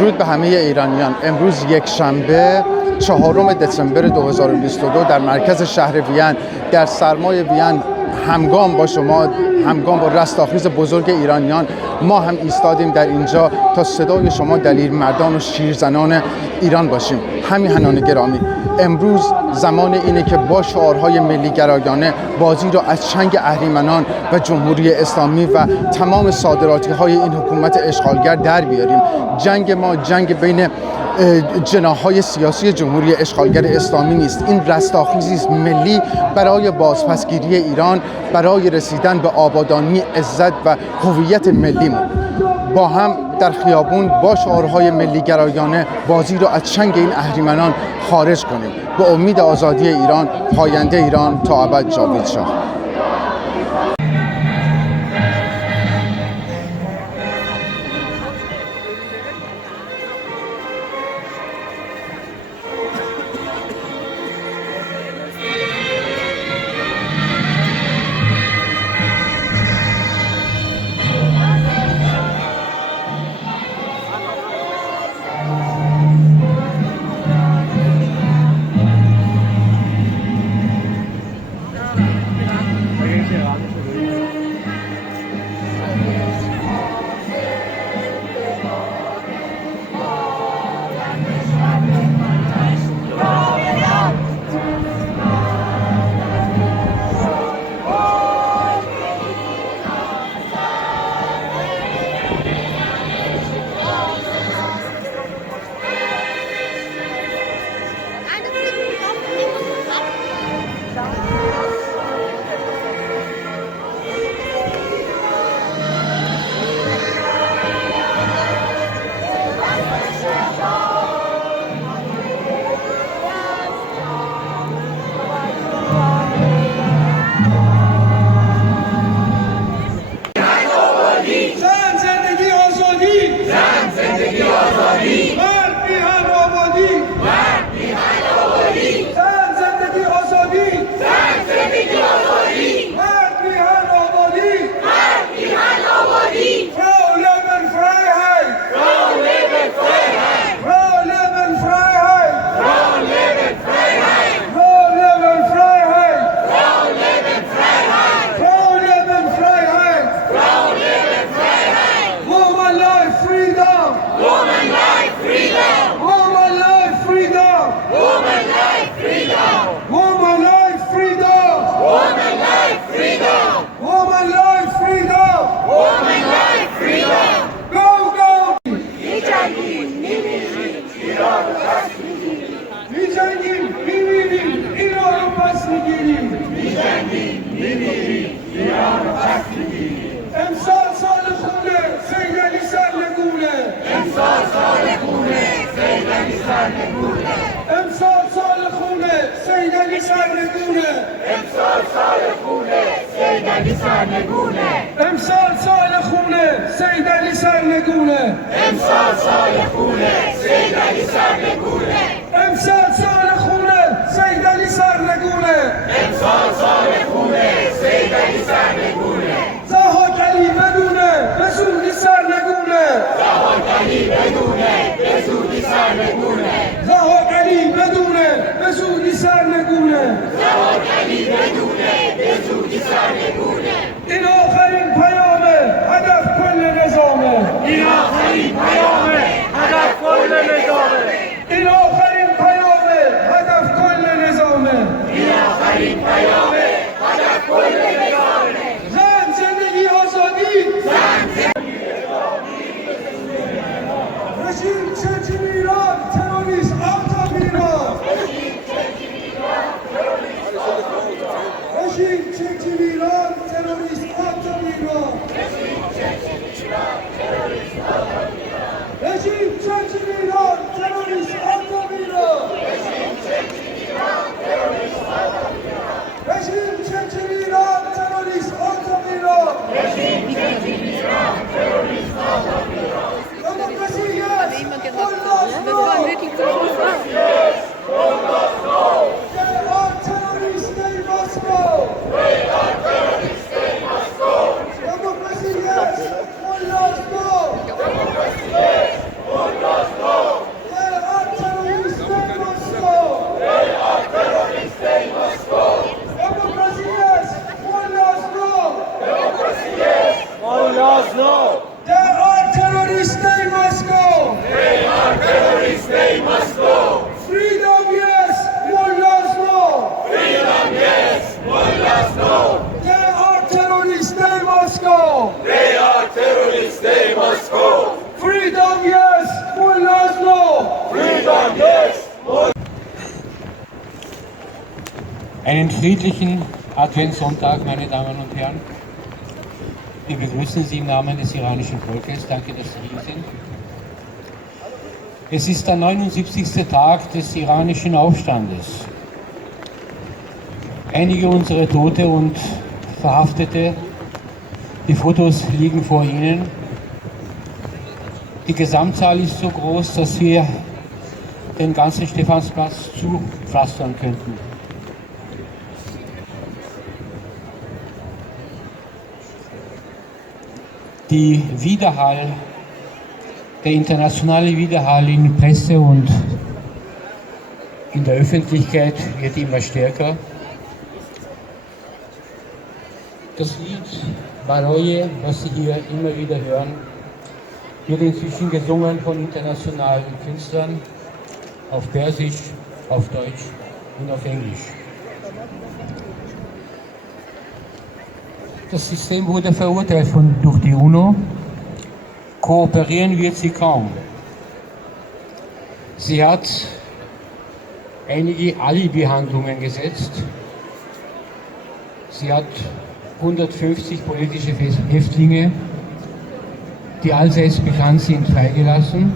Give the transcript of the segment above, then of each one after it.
درود به همه ایرانیان. امروز یکشنبه 4 دسامبر 2022 در مرکز شهر وین در سرمای وین همگام با شما، همگام با رستاخیز بزرگ ایرانیان ما هم ایستادیم در اینجا تا صدای شما دلیر مردان و شیرزنان ایران باشیم. همیهنان گرامی، امروز زمان اینه که با شعارهای ملی گرایانه بازی را از چنگ اهریمنان و جمهوری اسلامی و تمام صادراتی های این حکومت اشغالگر در بیاریم. جنگ ما جنگ بین جناح‌های سیاسی جمهوری اشغالگر اسلامی نیست. این رستاخیزی است ملی برای بازپسگیری ایران، برای رسیدن به آبادانی، عزت و هویت ملیمون. با هم در خیابون با شعارهای ملی گرایانه بازی را از چنگ این اهریمنان خارج کنیم. به امید آزادی ایران، پاینده ایران تا ابد جاوید شاه. این آخرین پیام هدف کل نظامه. این آخرین پیام هدف کل نظامه. این آخرین پیام هدف کل نظامه. این آخرین پیام هدف کل نظامه. no! There are terrorists, they must go! They are terrorists, they must go! Freedom, yes! Mullahs, no! Freedom, yes! Mullahs, no! There are terrorists, they must go! They are terrorists, they must go! Freedom, yes! Mullahs, no! Freedom, yes! Einen friedlichen Adventssonntag, meine Damen und Herren. Wir begrüßen Sie im Namen des iranischen Volkes. Danke, dass Sie hier sind. Es ist der 79. Tag des iranischen Aufstandes. Einige unserer Tote und Verhaftete, die Fotos liegen vor Ihnen. Die Gesamtzahl ist so groß, dass wir den ganzen Stephansplatz zupflastern könnten. Die Widerhall, der internationale Widerhall in Presse und in der Öffentlichkeit wird immer stärker. Das Lied برای, was Sie hier immer wieder hören, wird inzwischen gesungen von internationalen Künstlern auf Persisch, auf Deutsch und auf Englisch. Das System wurde verurteilt durch die UNO. Kooperieren wird sie kaum. Sie hat einige Alibi-Handlungen gesetzt. Sie hat 150 politische Häftlinge, die allseits bekannt sind, freigelassen.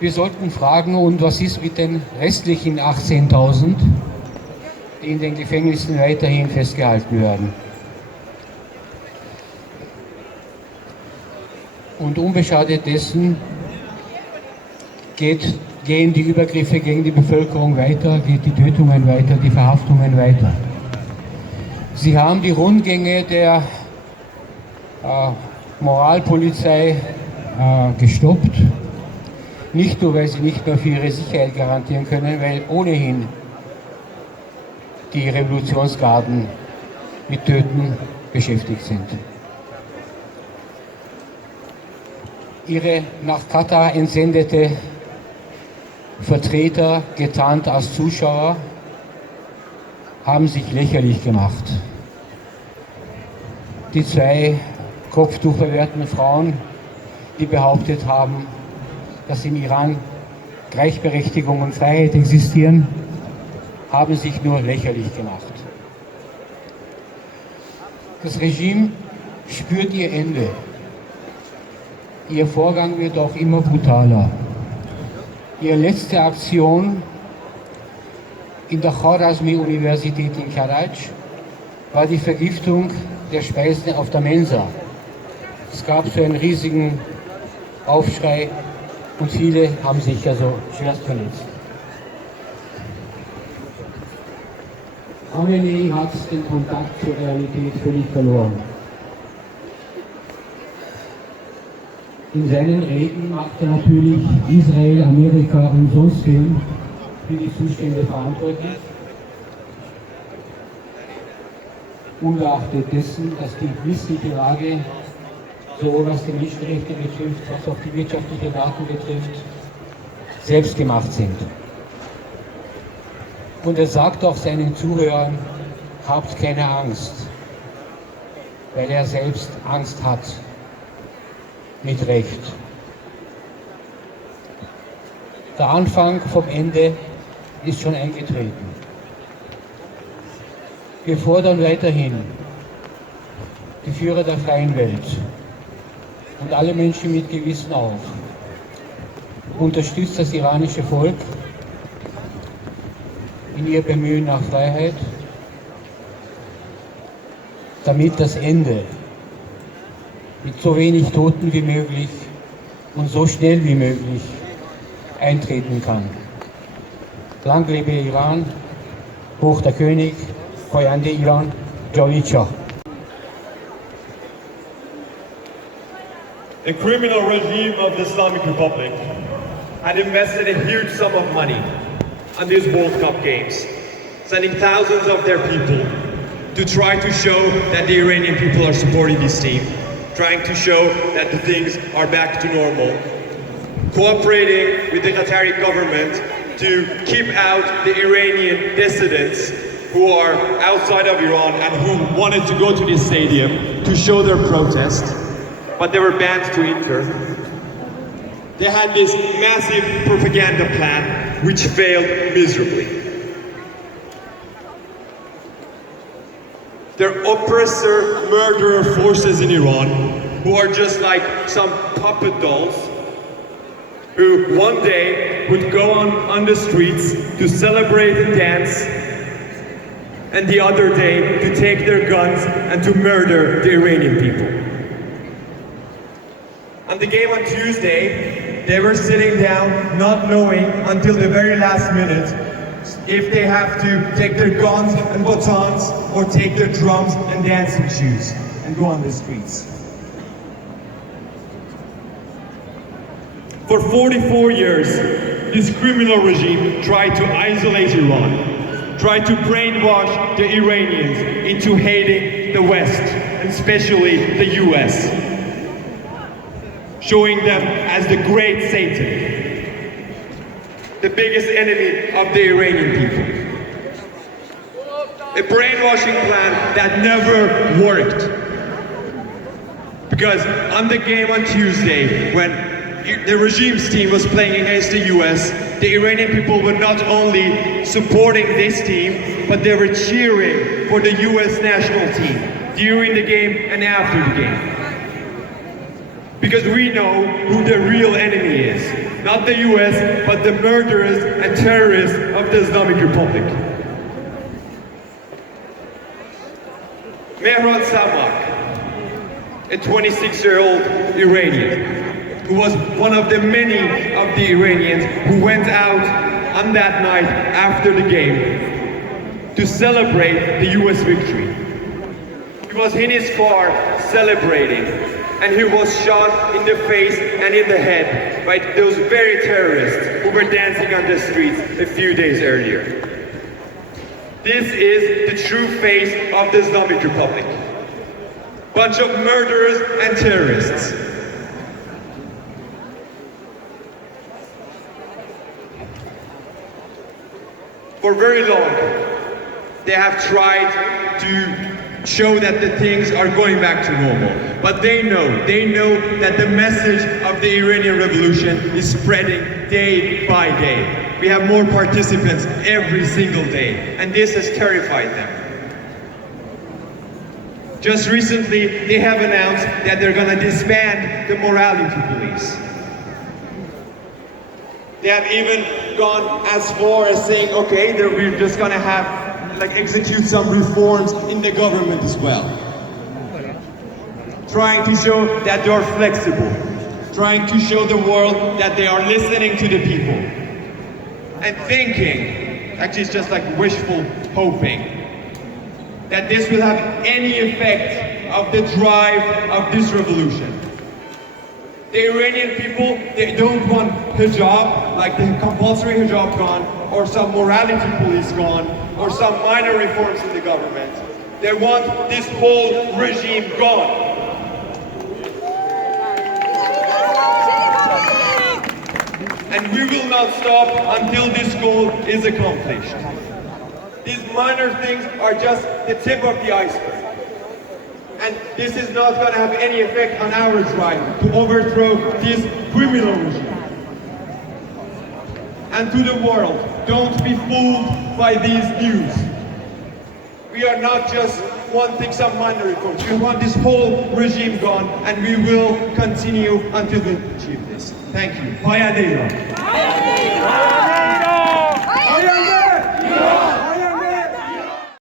Wir sollten fragen, und was ist mit den restlichen 18.000? Die in den Gefängnissen weiterhin festgehalten werden. Und unbeschadet dessen gehen die Übergriffe gegen die Bevölkerung weiter, geht die Tötungen weiter, die Verhaftungen weiter. Sie haben die Rundgänge der Moralpolizei gestoppt, nicht nur, weil sie nicht mehr für ihre Sicherheit garantieren können, weil ohnehin die Revolutionsgarden mit Töten beschäftigt sind. Ihre nach Katar entsendete Vertreter, getarnt als Zuschauer, haben sich lächerlich gemacht. Die zwei kopftuchverwehrten Frauen, die behauptet haben, dass im Iran Gleichberechtigung und Freiheit existieren, haben sich nur lächerlich gemacht. Das Regime spürt ihr Ende. Ihr Vorgang wird auch immer brutaler. Ihre letzte Aktion in der Khwarazmi-Universität in Karaj war die Vergiftung der Speisen auf der Mensa. Es gab so einen riesigen Aufschrei und viele haben sich also schwerst verletzt. Khamenei hat den Kontakt zur Realität völlig verloren. In seinen Reden macht er natürlich Israel, Amerika und sonst wen für die Zustände verantwortlich. Ungeachtet dessen, dass die missliche Lage, sowohl was die Menschenrechte betrifft, was auch die wirtschaftliche Daten betrifft, selbst gemacht sind. Und er sagt auch seinen Zuhörern, habt keine Angst, weil er selbst Angst hat. Mit Recht. Der Anfang vom Ende ist schon eingetreten. Wir fordern weiterhin die Führer der freien Welt und alle Menschen mit Gewissen auf. Unterstützt das iranische Volk in ihr Bemühen nach Freiheit, damit das Ende mit so wenig Toten wie möglich und so schnell wie möglich eintreten kann. Lang lebe Iran, hoch der König, Payande Iran, Yonīka. The criminal regime of the Islamic Republic had invested a huge sum of money on these World Cup games, sending thousands of their people to try to show that the Iranian people are supporting this team, trying to show that the things are back to normal, cooperating with the Qatari government to keep out the Iranian dissidents who are outside of Iran and who wanted to go to this stadium to show their protest, but they were banned to enter. They had this massive propaganda plan which failed miserably. They're oppressor, murderer forces in Iran who are just like some puppet dolls who one day would go on the streets to celebrate and dance, and the other day to take their guns and to murder the Iranian people. On the game on Tuesday, they were sitting down not knowing until the very last minute if they have to take their guns and batons or take their drums and dancing shoes and go on the streets. For 44 years, this criminal regime tried to isolate Iran, tried to brainwash the Iranians into hating the West, and especially the US, showing them as the great Satan, the biggest enemy of the Iranian people. A brainwashing plan that never worked. Because on the game on Tuesday, when the regime's team was playing against the US, the Iranian people were not only supporting this team, but they were cheering for the US national team during the game and after the game. Because we know who the real enemy is. Not the US, but the murderers and terrorists of the Islamic Republic. Mehran Samak, a 26-year-old Iranian, who was one of the many of the Iranians who went out on that night after the game to celebrate the US victory. He was in his car celebrating, and he was shot in the face and in the head by those very terrorists who were dancing on the streets a few days earlier. This is the true face of the Islamic Republic. Bunch of murderers and terrorists. For very long, they have tried to show that the things are going back to normal. But they know that the message of the Iranian Revolution is spreading day by day. We have more participants every single day, and this has terrified them. Just recently, they have announced that they're going to disband the morality police. They have even gone as far as saying, okay, we're just going to have, execute some reforms in the government as well. Trying to show that they are flexible. Trying to show the world that they are listening to the people. And thinking, actually it's just like wishful hoping, that this will have any effect of the drive of this revolution. The Iranian people, they don't want hijab, like the compulsory hijab gone, or some morality police gone, or some minor reforms in the government. They want this whole regime gone. And we will not stop until this goal is accomplished. These minor things are just the tip of the iceberg. And this is not going to have any effect on our drive to overthrow this criminal regime. And to the world, don't be fooled by these news. We are not just wanting some minor reforms. We want this whole regime gone, and we will continue until we achieve this. Thank you. Hayat Iran.